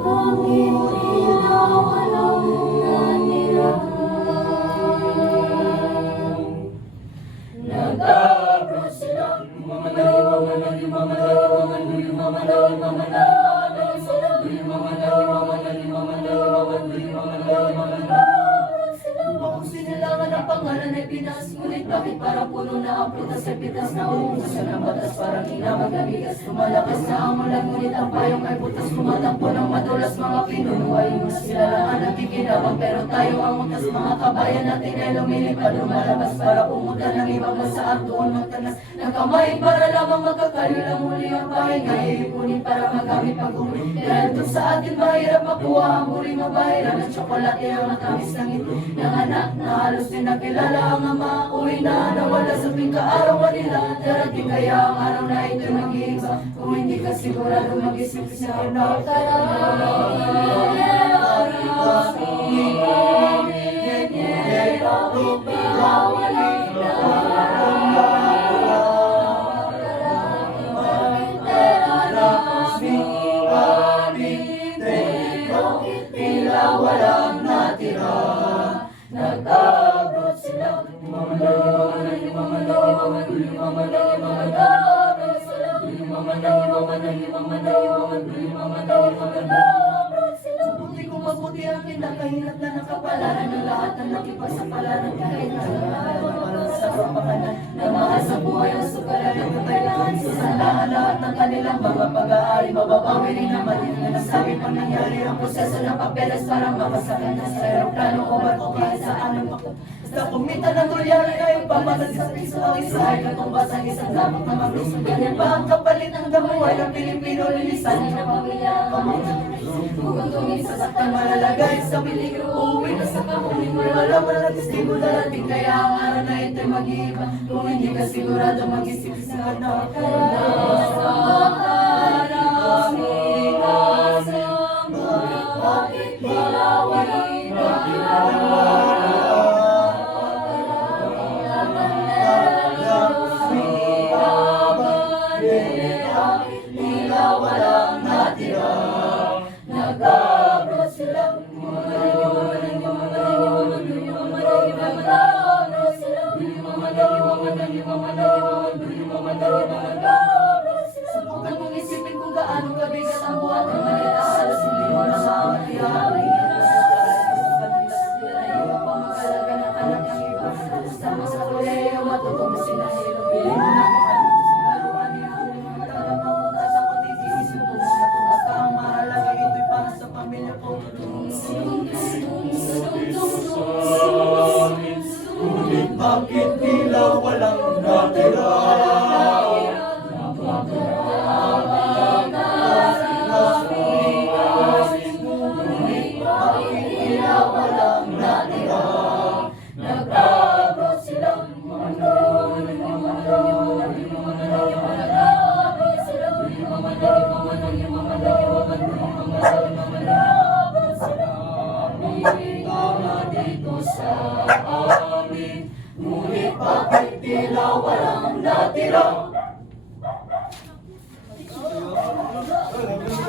Bakit tila walang natira? Nag-abroad sila, sinilangan ang pangalan ay Pinas. Ngunit bakit parang puno na ang prutas ay pitas na uumusan ng batas parang hinamag na bigas. Lumalakas na ang ulan ngunit ang payong ay butas. Kumatakbo ng madulas mga pinuno ay mas kilala nga nagkikinabang. Pero tayo ang utas mga kabayan natin ay lumilipad lumalabas para pumunta ng ibang bansa at doon magtanas ng kamay para lamang magkakalyo lang muli ang pahinga. Iipunin para magamit pag-uwi dahil doon sa atin mahirap makuha ang muri mabahiran ng tsokolate ang matamis ng ito ng anak na halos din nakilala ang ama. Uwi na nawala sa pingkaarawan nila. Darating kaya ang araw na ito mag-iiba. Kung hindi ka sigurado mag-isip sa na walang natira. Nag-abroad sila, subuti kung mabuti ang kinakahinat na nakapalaran ng lahat ng nakipagsapalaran kahit na sa kapakanan na mahal sa buhay ang sukalan ng kailangan sa lahat ng kanilang mga pag-aari mababawi rin naman yung nasabi pang nangyari ang proseso ng papeles para makasakay na sa aeroplano o barko kahit saan ang mako. Basta kumita ng dolyari ay pamalas sa piso ang isa ay katumbas ang isang dapat na mag-iso. Ganyan ba ang kapalit ng damuhay ng Pilipino lilisan ng pamilya Bugantungin sa saktan malalagay sa peligro. Uuwi na sa kahungin wala na testigo darating kaya ang araw na ito'y mag-iiba. Kung hindi ka sigurado mag-isip sa na bakit bilawin walang natira. Nag-abroad sila, subukan mong isipin kung gaano kabigat ang buhat ng malita. Halos hindi mo na maamatiyahan. Pamagalaga ng anak ng iba. Sama sa koleyo, matutubo sila hilo. Bilhin mo na kung ano sa laruan niya. Magtatapuntas ako titiisin ko muna ito. Basta ang mahalaga ito'y para sa pamilya ko. Ngunit bakit tila walang natira? Nag-abroad sila, dito sa amin. Ngunit bakit tila walang natira?